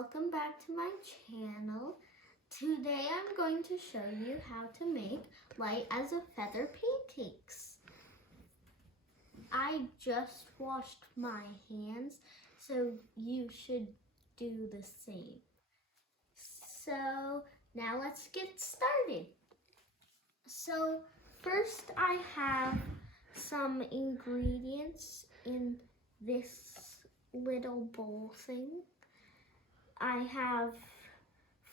welcome back to my channel. Today I'm going to show you how to make light as a feather pancakes. I just washed my hands, so you should do the same. So now let's get started. So first I have some ingredients in this little bowl thing. I have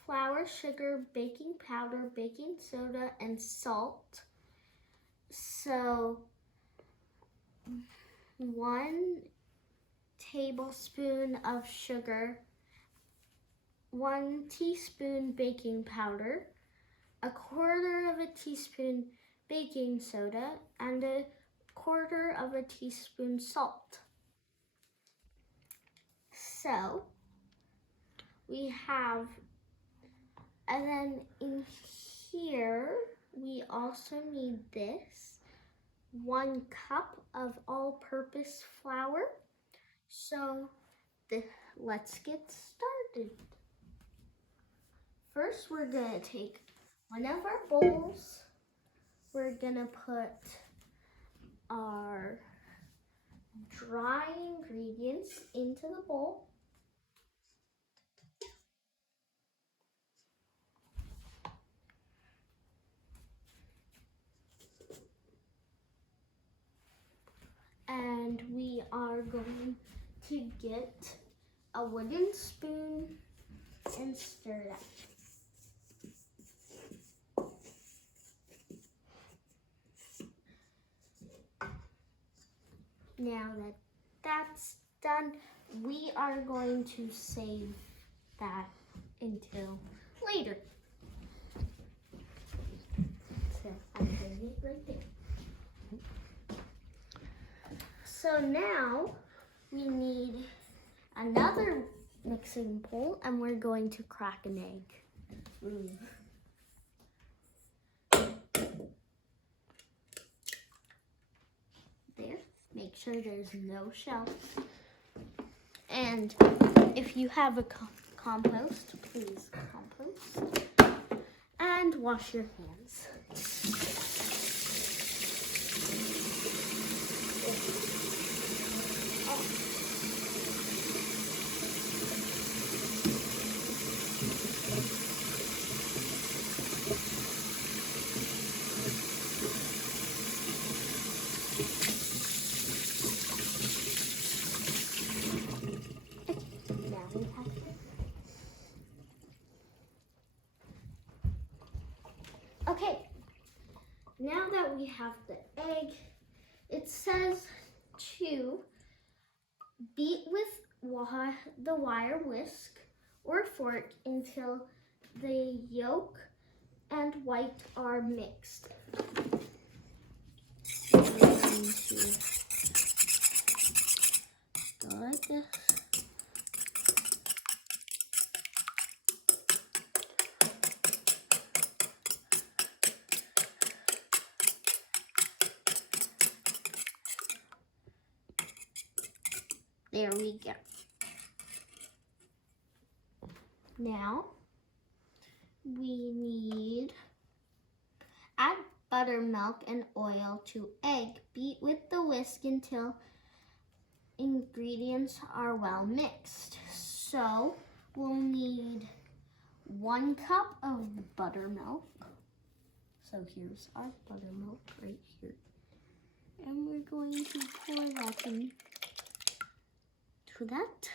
flour, sugar, baking powder, baking soda, and salt. So 1 tablespoon of sugar, 1 teaspoon baking powder, 1/4 teaspoon baking soda, and 1/4 teaspoon salt. So we have, and then in here we also need this 1 cup of all-purpose flour. So let's get started. First, we're gonna take one of our bowls. We're gonna put our dry ingredients into the bowl. And we are going to get a wooden spoon and stir that. Now that that's done, we are going to save that until later. So I'm putting it right there. So now we need another mixing bowl, and we're going to crack an egg. There, make sure there's no shells. And if you have a compost, please compost. And wash your hands. Okay, now that we have the egg, it says to beat with the wire whisk or fork until the yolk and white are mixed. Go like this. There we go. Now we need add buttermilk and oil to egg. Beat with the whisk until ingredients are well mixed. So we'll need 1 cup of buttermilk. So here's our buttermilk right here. And we're going to pour that in to that.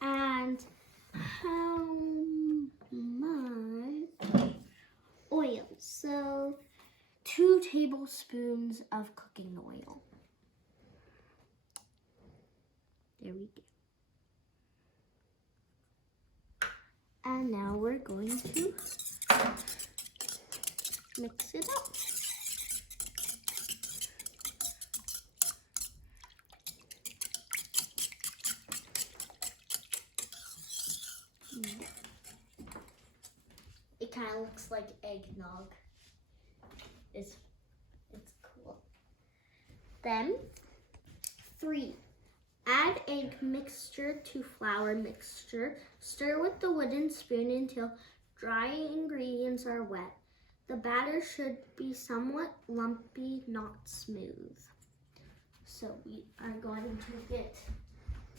And how much oil? So 2 tablespoons of cooking oil. There we go. And now we're going to mix it up. It kind of looks like eggnog. It's cool. Then 3 Add egg mixture to flour mixture. Stir with the wooden spoon until dry ingredients are wet. The batter should be somewhat lumpy, not smooth. So we are going to get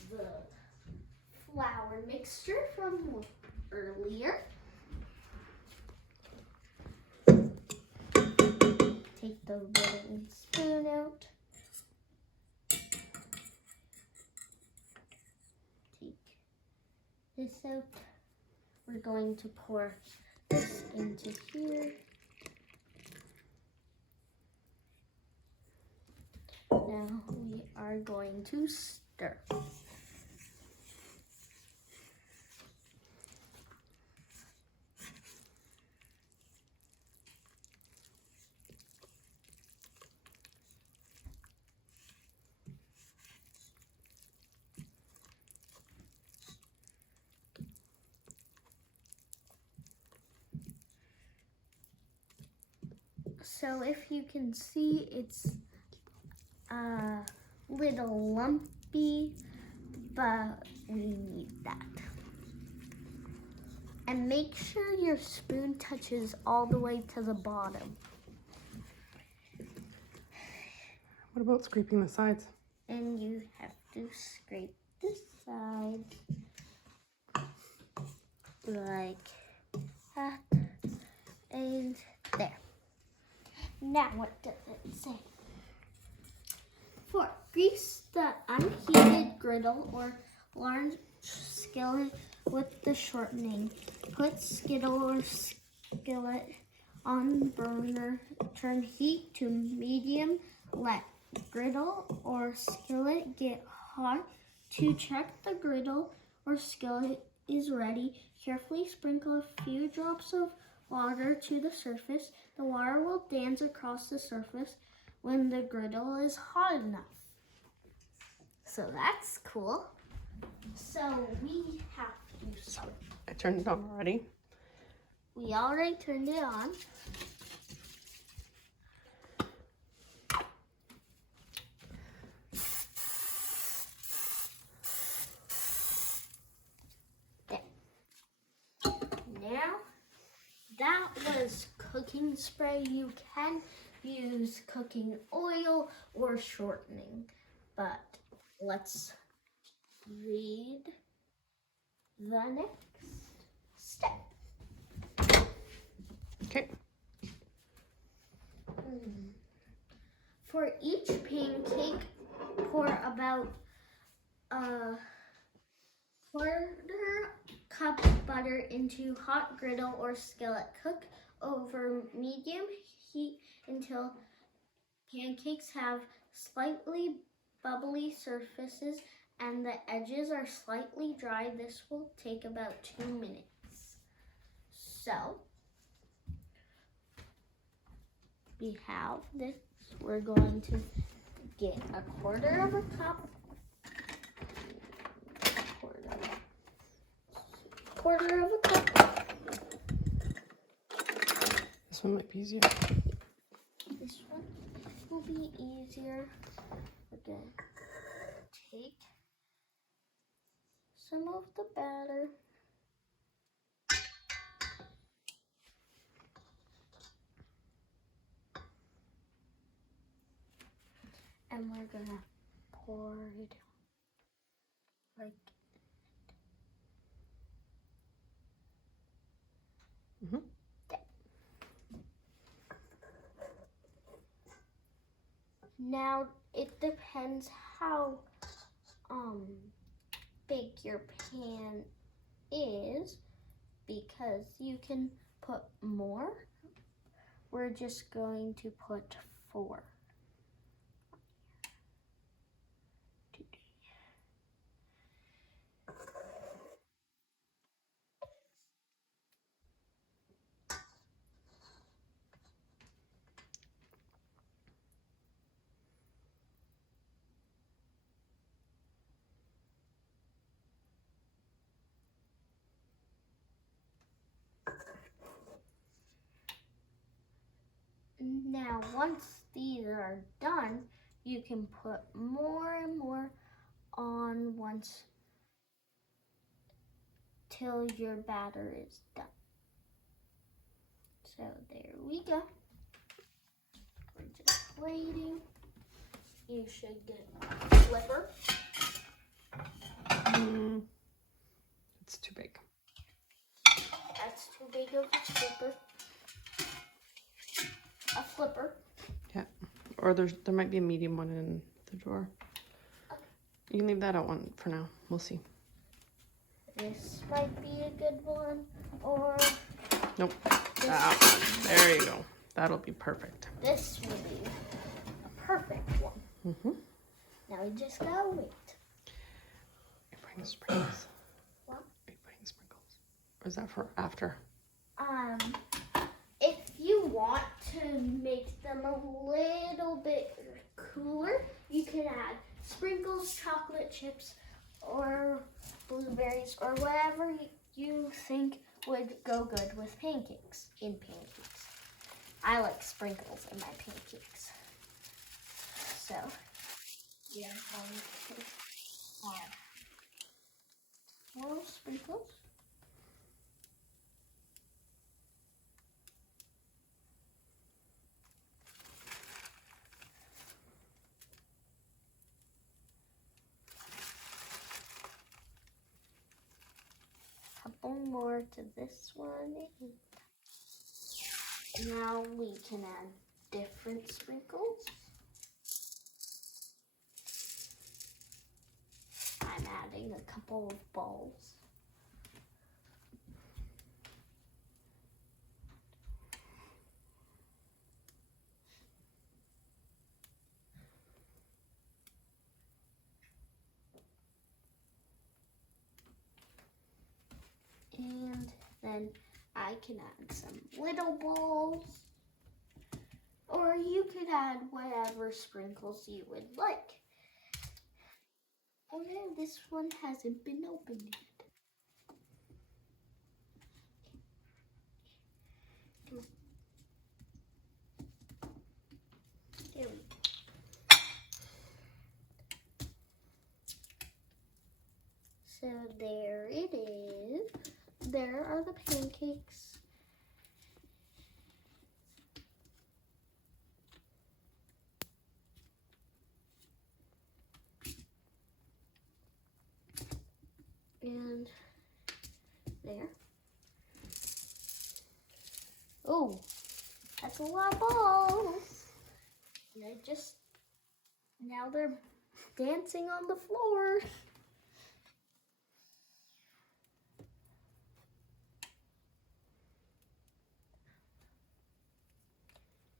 the flour mixture from earlier. Take the wooden spoon out. Take this out. We're going to pour this into here. Now we are going to stir. So if you can see, it's a little lumpy, but we need that. And make sure your spoon touches all the way to the bottom. What about scraping the sides? And you have to scrape this side like that and there. Now what does it say? 4. Grease the unheated griddle or large skillet with the shortening. Put skittle or skillet on burner. Turn heat to medium. Let griddle or skillet get hot. To check the griddle or skillet is ready, carefully sprinkle a few drops of water to the surface. The water will dance across the surface when the griddle is hot enough. So that's cool. So we have to start. I turned it on already. We already turned it on. There. Now, that was cooking spray. You can use cooking oil or shortening, but let's read the next step. Okay. For each pancake, pour about a quarter cup butter into hot griddle or skillet. Cook over medium heat until pancakes have slightly bubbly surfaces and the edges are slightly dry. This will take about 2 minutes. So we have this. We're going to get a quarter of a cup. Quarter of a cup. This one might be easier. This one will be easier. We're going to take some of the batter. And we're going to pour it like that. Now it depends how big your pan is, because you can put more. We're just going to put 4. Now, once these are done, you can put more and more on hands till your batter is done. So there we go. We're just waiting. You should get a flipper. It's too big. That's too big of a flipper. A flipper. Yeah. Or there might be a medium one in the drawer. You can leave that out one for now. We'll see. This might be a good one, or Nope. That one. There you go. That'll be perfect. this would be a perfect one. Now we just gotta wait. Are you putting sprinkles? What? Are you putting sprinkles? Or is that for after? If you want to make them a little bit cooler, you can add sprinkles, chocolate chips, or blueberries, or whatever you think would go good with pancakes, in pancakes. I like sprinkles in my pancakes. So, yeah, add more sprinkles. Couple more to this one. Now we can add different sprinkles. I'm adding a couple of balls. And then I can add some little balls. Or you could add whatever sprinkles you would like. Oh no, this one hasn't been opened yet. There we go. So there it is. There are the pancakes. And there. Oh, that's a lot of balls. Now they're dancing on the floor.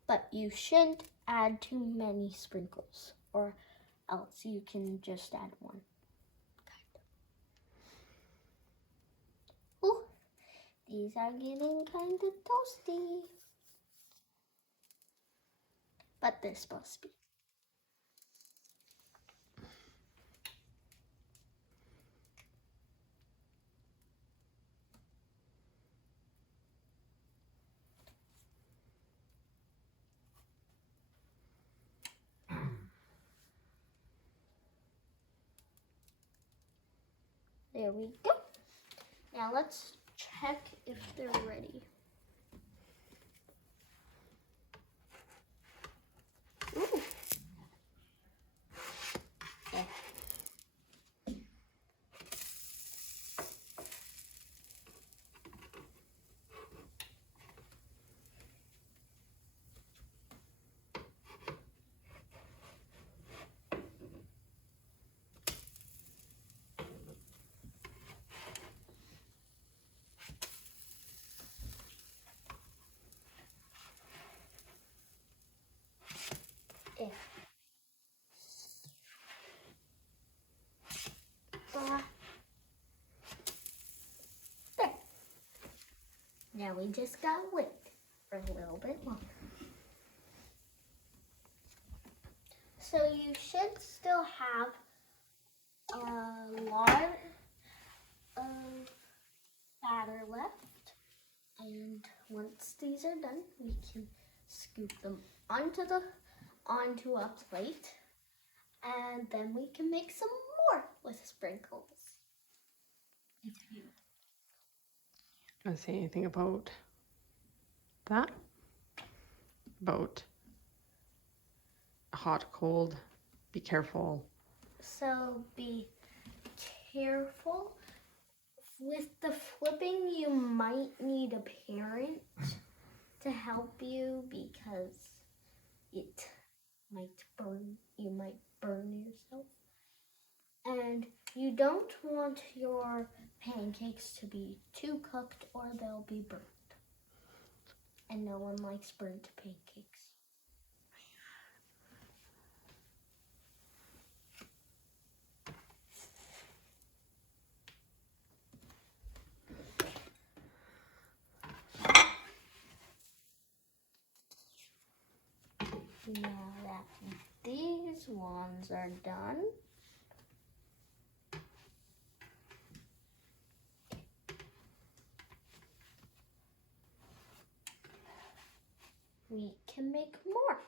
But you shouldn't add too many sprinkles, or else you can just add one. Ooh, these are getting kind of toasty. But they're supposed to be. There we go. Now let's check if they're ready. Ooh. Yeah. Yeah. There. Now we just gotta wait for a little bit longer. So you should still have a lot of batter left. And once these are done, we can scoop them onto a plate. And then we can make some more with sprinkles. gonna say anything about that. About hot, cold, be careful. So be careful. With the flipping, you might need a parent to help you because it might burn. You might burn yourself. And you don't want your pancakes to be too cooked or they'll be burnt. And no one likes burnt pancakes. Now that these ones are done, we can make more.